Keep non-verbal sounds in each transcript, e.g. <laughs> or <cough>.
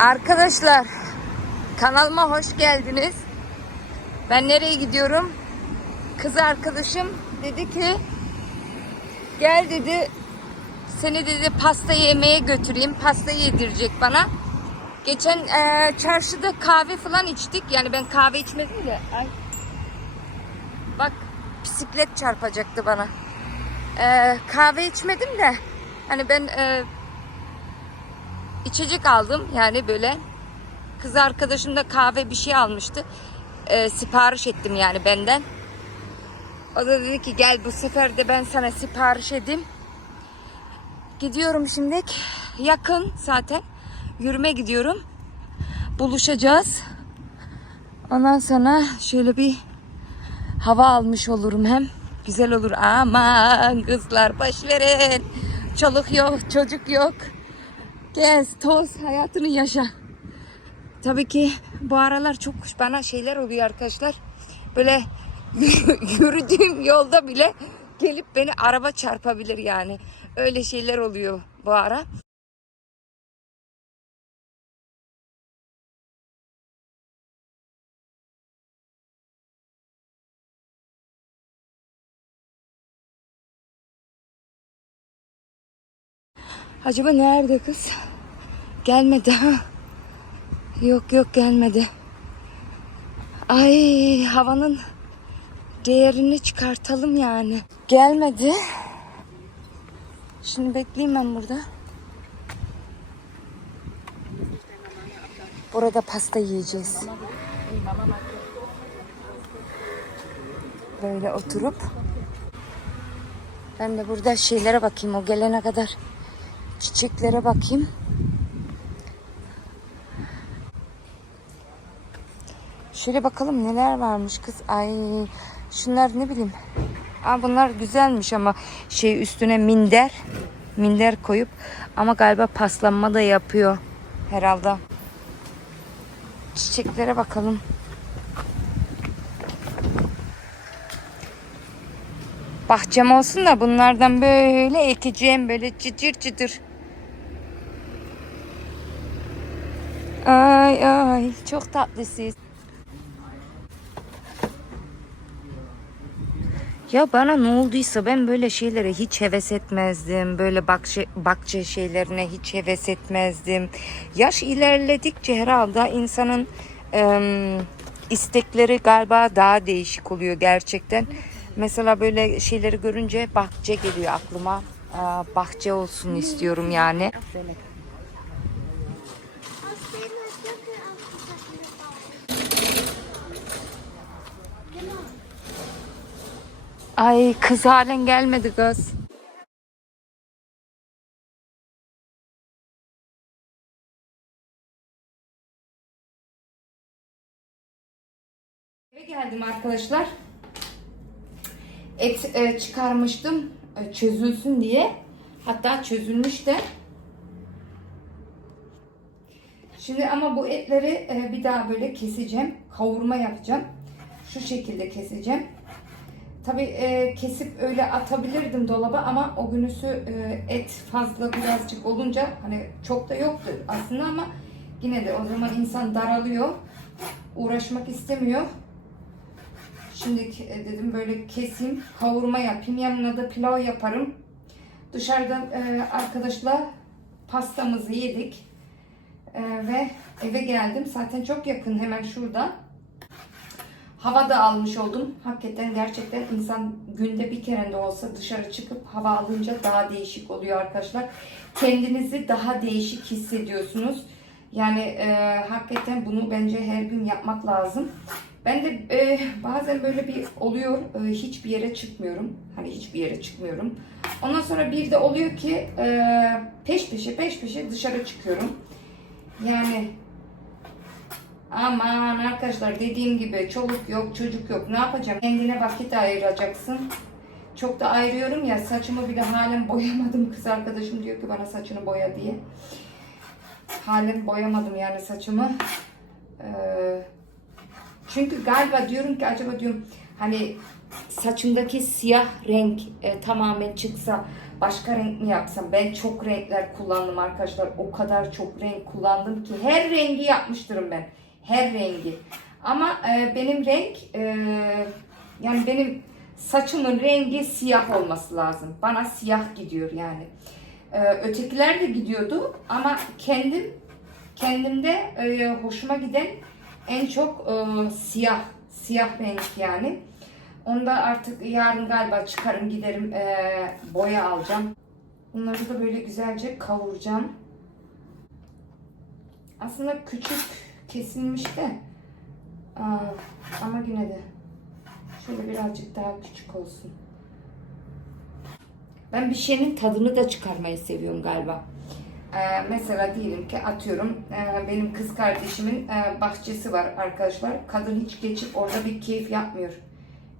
Arkadaşlar kanalıma hoş geldiniz. Ben nereye gidiyorum? Kız arkadaşım dedi ki gel dedi seni dedi pasta yemeye götüreyim. Pasta yedirecek bana. Geçen eee, çarşıda kahve falan içtik. Yani ben kahve içmedim de. Ay. Bak bisiklet çarpacaktı bana. Eee, kahve içmedim de. Hani ben eee, içecek aldım. Yani böyle kız arkadaşım da kahve bir şey almıştı. Eee, sipariş ettim yani benden. O da dedi ki gel bu sefer de ben sana sipariş edeyim. Gidiyorum şimdi. Yakın zaten. Yürüme gidiyorum. Buluşacağız. Ondan sonra şöyle bir hava almış olurum hem. Güzel olur. Aman kızlar baş verin. Çoluk yok, çocuk yok. Gez, toz, hayatını yaşa. Tabii ki bu aralar çok bana şeyler oluyor arkadaşlar. Böyle <laughs> yürüdüğüm yolda bile gelip beni araba çarpabilir yani. Öyle şeyler oluyor bu ara. Acaba nerede kız? Gelmedi ha. <laughs> Yok yok gelmedi. Ay havanın değerini çıkartalım yani. Gelmedi. Şimdi bekleyeyim ben burada. Burada pasta yiyeceğiz. Böyle oturup ben de burada şeylere bakayım o gelene kadar çiçeklere bakayım. Şöyle bakalım neler varmış kız. Ay şunlar ne bileyim. Aa, bunlar güzelmiş ama şey üstüne minder minder koyup ama galiba paslanma da yapıyor herhalde. Çiçeklere bakalım. Bahçem olsun da bunlardan böyle ekeceğim böyle cıcır cıdır. Ay ay çok tatlısınız. Ya bana ne olduysa ben böyle şeylere hiç heves etmezdim. Böyle bakçı, bakçı şeylerine hiç heves etmezdim. Yaş ilerledikçe herhalde insanın em, istekleri galiba daha değişik oluyor gerçekten. Mesela böyle şeyleri görünce bahçe geliyor aklıma. Aa, bahçe olsun istiyorum yani. Ay kız halen gelmedi kız. Eve geldim arkadaşlar. Et e, çıkarmıştım e, çözülsün diye. Hatta çözülmüş de. Şimdi ama bu etleri e, bir daha böyle keseceğim. Kavurma yapacağım. Şu şekilde keseceğim. Tabii e, kesip öyle atabilirdim dolaba ama o günüsü e, et fazla birazcık olunca hani çok da yoktu aslında ama yine de o zaman insan daralıyor. Uğraşmak istemiyor. Şimdi e, dedim böyle keseyim, kavurma yapayım. Yanına da pilav yaparım. Dışarıdan e, arkadaşlar pastamızı yedik. E, ve eve geldim. Zaten çok yakın hemen şurada. Hava da almış oldum. Hakikaten gerçekten insan günde bir kere de olsa dışarı çıkıp hava alınca daha değişik oluyor arkadaşlar. Kendinizi daha değişik hissediyorsunuz. Yani e, hakikaten bunu bence her gün yapmak lazım. Ben de e, bazen böyle bir oluyor e, hiçbir yere çıkmıyorum. Hani hiçbir yere çıkmıyorum. Ondan sonra bir de oluyor ki e, peş peşe peş peşe dışarı çıkıyorum. Yani Aman arkadaşlar dediğim gibi çoluk yok çocuk yok ne yapacağım kendine vakit ayıracaksın çok da ayırıyorum ya saçımı bile halen boyamadım kız arkadaşım diyor ki bana saçını boya diye halen boyamadım yani saçımı Ee, çünkü galiba diyorum ki acaba diyorum hani saçımdaki siyah renk e, tamamen çıksa başka renk mi yapsam? Ben çok renkler kullandım arkadaşlar. O kadar çok renk kullandım ki her rengi yapmıştırım ben. Her rengi. Ama e, benim renk e, yani benim saçımın rengi siyah olması lazım. Bana siyah gidiyor yani. E, ötekiler de gidiyordu ama kendim kendimde e, hoşuma giden en çok e, siyah siyah renk yani. Onu da artık yarın galiba çıkarım giderim e, boya alacağım. Bunları da böyle güzelce kavuracağım. Aslında küçük kesilmiş de Aa, ama yine de şöyle birazcık daha küçük olsun. Ben bir şeyin tadını da çıkarmayı seviyorum galiba. Ee, mesela diyelim ki atıyorum e, benim kız kardeşimin e, bahçesi var arkadaşlar. Kadın hiç geçip orada bir keyif yapmıyor.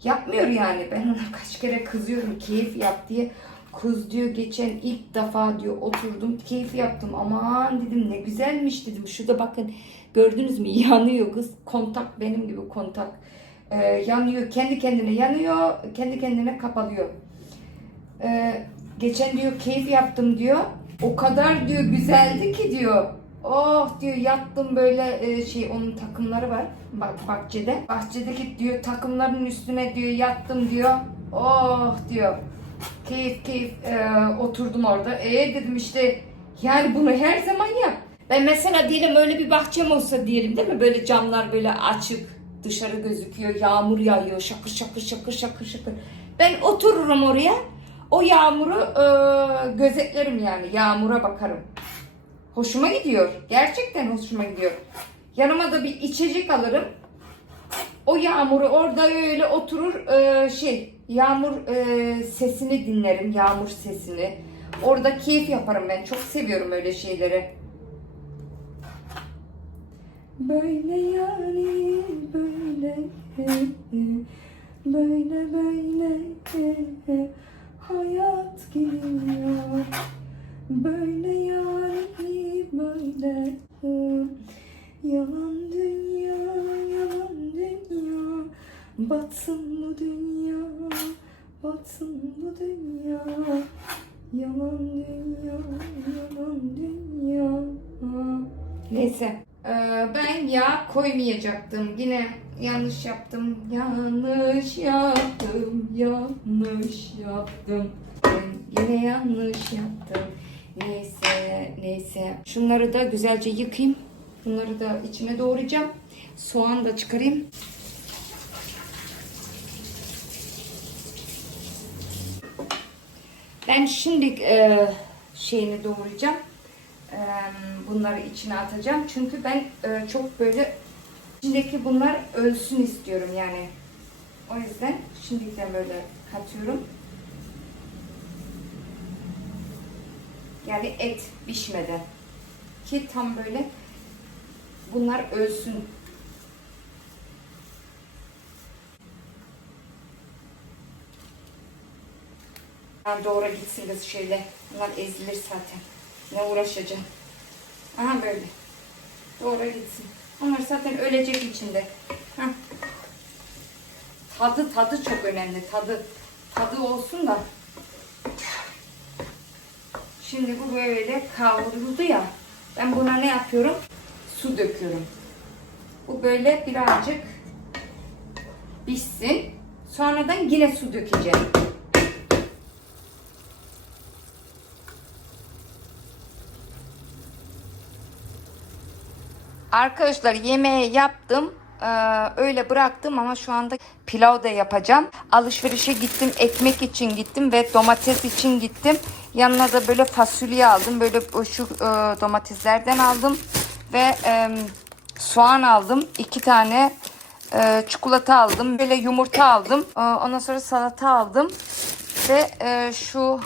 Yapmıyor yani. Ben ona <laughs> kaç kere kızıyorum keyif yap diye. Kız diyor geçen ilk defa diyor oturdum keyif yaptım. Aman dedim ne güzelmiş dedim. Şurada bakın gördünüz mü <laughs> yanıyor kız. Kontak benim gibi kontak. Ee, yanıyor kendi kendine yanıyor. Kendi kendine kapalıyor. Ee, geçen diyor keyif yaptım diyor. O kadar diyor güzeldi ki diyor. Oh diyor yattım böyle e, şey onun takımları var bak bahçede. Bahçedeki diyor takımların üstüne diyor yattım diyor. Oh diyor. Keyif keyif e, oturdum orada. E dedim işte yani bunu her zaman yap. Ben mesela diyelim öyle bir bahçem olsa diyelim değil mi? Böyle camlar böyle açık dışarı gözüküyor. Yağmur yağıyor şakır şakır şakır şakır şakır. Ben otururum oraya. O yağmuru e, gözetlerim yani. Yağmura bakarım. Hoşuma gidiyor. Gerçekten hoşuma gidiyor. Yanıma da bir içecek alırım. O yağmuru orada öyle oturur e, şey yağmur e, sesini dinlerim. Yağmur sesini. Orada keyif yaparım ben. Çok seviyorum öyle şeyleri. Böyle yani böyle böyle böyle hayat geliyor. Böyle yani böyle Yalan dünya, yalan dünya Batsın bu dünya, batsın bu dünya Yalan dünya, yalan dünya Neyse. Ee, ben yağ koymayacaktım. Yine yanlış yaptım. Yanlış yaptım. Yanlış yaptım. Yine yanlış yaptım. Neyse, neyse. Şunları da güzelce yıkayayım. Bunları da içine doğrayacağım. Soğan da çıkarayım. Ben şimdi e, şeyini doğrayacağım. Bunları içine atacağım. Çünkü ben çok böyle içindeki bunlar ölsün istiyorum yani. O yüzden şimdiden böyle katıyorum. Yani et pişmeden. Ki tam böyle bunlar ölsün. Ben doğru gitsin kız şöyle. Bunlar ezilir zaten. Ne uğraşacağım. Aha böyle. Doğru gitsin. Onlar zaten ölecek içinde. Heh. Tadı tadı çok önemli. Tadı tadı olsun da. Şimdi bu böyle kavruldu ya. Ben buna ne yapıyorum? Su döküyorum. Bu böyle birazcık pişsin. Sonradan yine su dökeceğim. Arkadaşlar yemeği yaptım. Ee, öyle bıraktım ama şu anda pilav da yapacağım. Alışverişe gittim. Ekmek için gittim ve domates için gittim. Yanına da böyle fasulye aldım. Böyle şu e, domateslerden aldım. Ve e, soğan aldım. iki tane e, çikolata aldım. Böyle yumurta aldım. E, ondan sonra salata aldım. Ve e, şu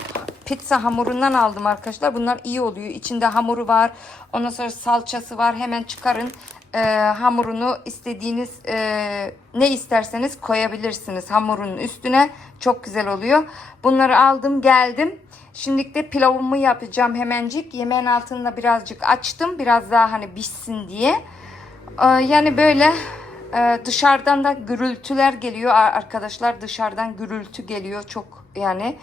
pizza hamurundan aldım arkadaşlar. Bunlar iyi oluyor. İçinde hamuru var. Ondan sonra salçası var. Hemen çıkarın. E, hamurunu istediğiniz e, ne isterseniz koyabilirsiniz hamurun üstüne. Çok güzel oluyor. Bunları aldım geldim. Şimdi de pilavımı yapacağım hemencik. Yemeğin altını da birazcık açtım. Biraz daha hani pişsin diye. E, yani böyle e, dışarıdan da gürültüler geliyor arkadaşlar. Dışarıdan gürültü geliyor çok yani.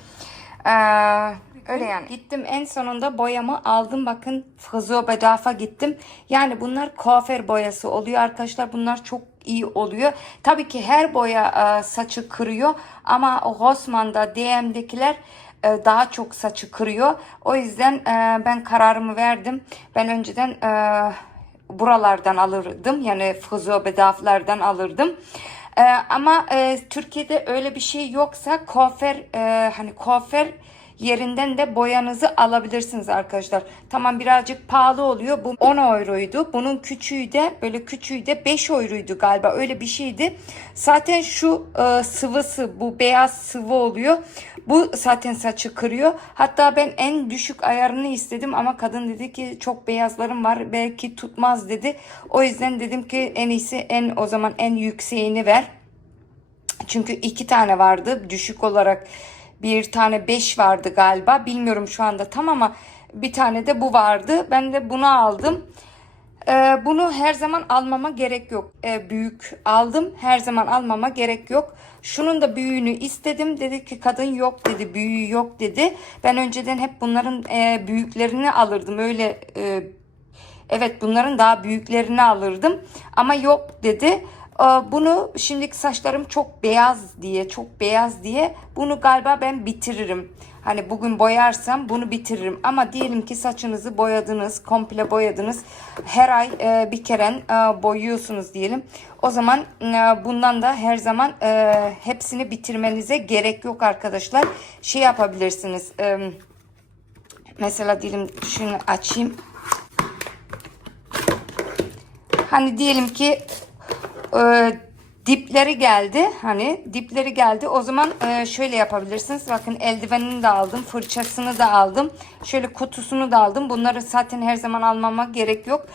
Ee, Öyle yani. Gittim en sonunda boyamı aldım. Bakın Fızı Bedaf'a gittim. Yani bunlar kuaför boyası oluyor arkadaşlar. Bunlar çok iyi oluyor. Tabii ki her boya e, saçı kırıyor ama o Rossmann'da DM'dekiler e, daha çok saçı kırıyor. O yüzden e, ben kararımı verdim. Ben önceden e, buralardan alırdım. Yani Fızı Bedaf'lardan alırdım. Ee, ama e, Türkiye'de öyle bir şey yoksa kuaför e, hani kuaför yerinden de boyanızı alabilirsiniz arkadaşlar. Tamam birazcık pahalı oluyor. Bu 10 euroydu. Bunun küçüğü de böyle küçüğü de 5 euroydu galiba. Öyle bir şeydi. Zaten şu e, sıvısı bu beyaz sıvı oluyor. Bu zaten saçı kırıyor. Hatta ben en düşük ayarını istedim ama kadın dedi ki çok beyazlarım var belki tutmaz dedi. O yüzden dedim ki en iyisi en o zaman en yükseğini ver. Çünkü iki tane vardı düşük olarak bir tane 5 vardı galiba. Bilmiyorum şu anda tam ama bir tane de bu vardı. Ben de bunu aldım. Ee, bunu her zaman almama gerek yok. Ee, büyük aldım. Her zaman almama gerek yok. Şunun da büyüğünü istedim. Dedi ki kadın yok. dedi büyüğü yok. dedi. Ben önceden hep bunların e, büyüklerini alırdım. Öyle e, Evet bunların daha büyüklerini alırdım. Ama yok dedi. Bunu şimdi saçlarım çok beyaz diye çok beyaz diye bunu galiba ben bitiririm. Hani bugün boyarsam bunu bitiririm ama diyelim ki saçınızı boyadınız komple boyadınız her ay e, bir kere e, boyuyorsunuz diyelim. O zaman e, bundan da her zaman hepsini bitirmenize gerek yok arkadaşlar. Şey yapabilirsiniz. Mesela diyelim şunu açayım. Hani diyelim ki e, dipleri geldi. Hani dipleri geldi. O zaman e, şöyle yapabilirsiniz. Bakın eldivenini de aldım. Fırçasını da aldım. Şöyle kutusunu da aldım. Bunları zaten her zaman almama gerek yok.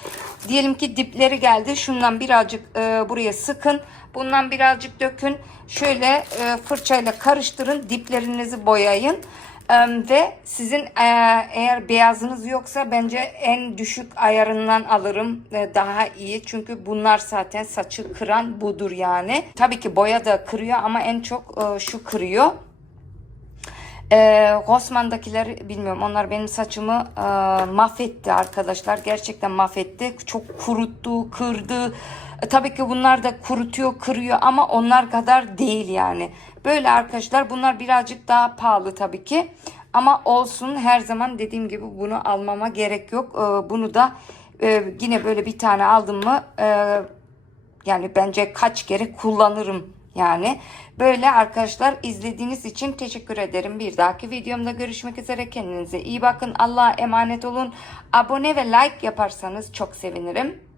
Diyelim ki dipleri geldi. Şundan birazcık e, buraya sıkın. Bundan birazcık dökün. Şöyle e, fırçayla karıştırın. Diplerinizi boyayın. Ve sizin e, eğer beyazınız yoksa bence en düşük ayarından alırım E, daha iyi. Çünkü bunlar zaten saçı kıran budur yani. Tabii ki boya da kırıyor ama en çok e, şu kırıyor. E, Rossmann'dakiler bilmiyorum. Onlar benim saçımı e, mahvetti arkadaşlar. Gerçekten mahvetti. Çok kuruttu kırdı. E, tabii ki bunlar da kurutuyor kırıyor ama onlar kadar değil yani böyle arkadaşlar bunlar birazcık daha pahalı tabii ki ama olsun her zaman dediğim gibi bunu almama gerek yok E, bunu da e, yine böyle bir tane aldım mı e, yani bence kaç kere kullanırım yani. Böyle arkadaşlar izlediğiniz için teşekkür ederim. Bir dahaki videomda görüşmek üzere. Kendinize iyi bakın. Allah'a emanet olun. Abone ve like yaparsanız çok sevinirim.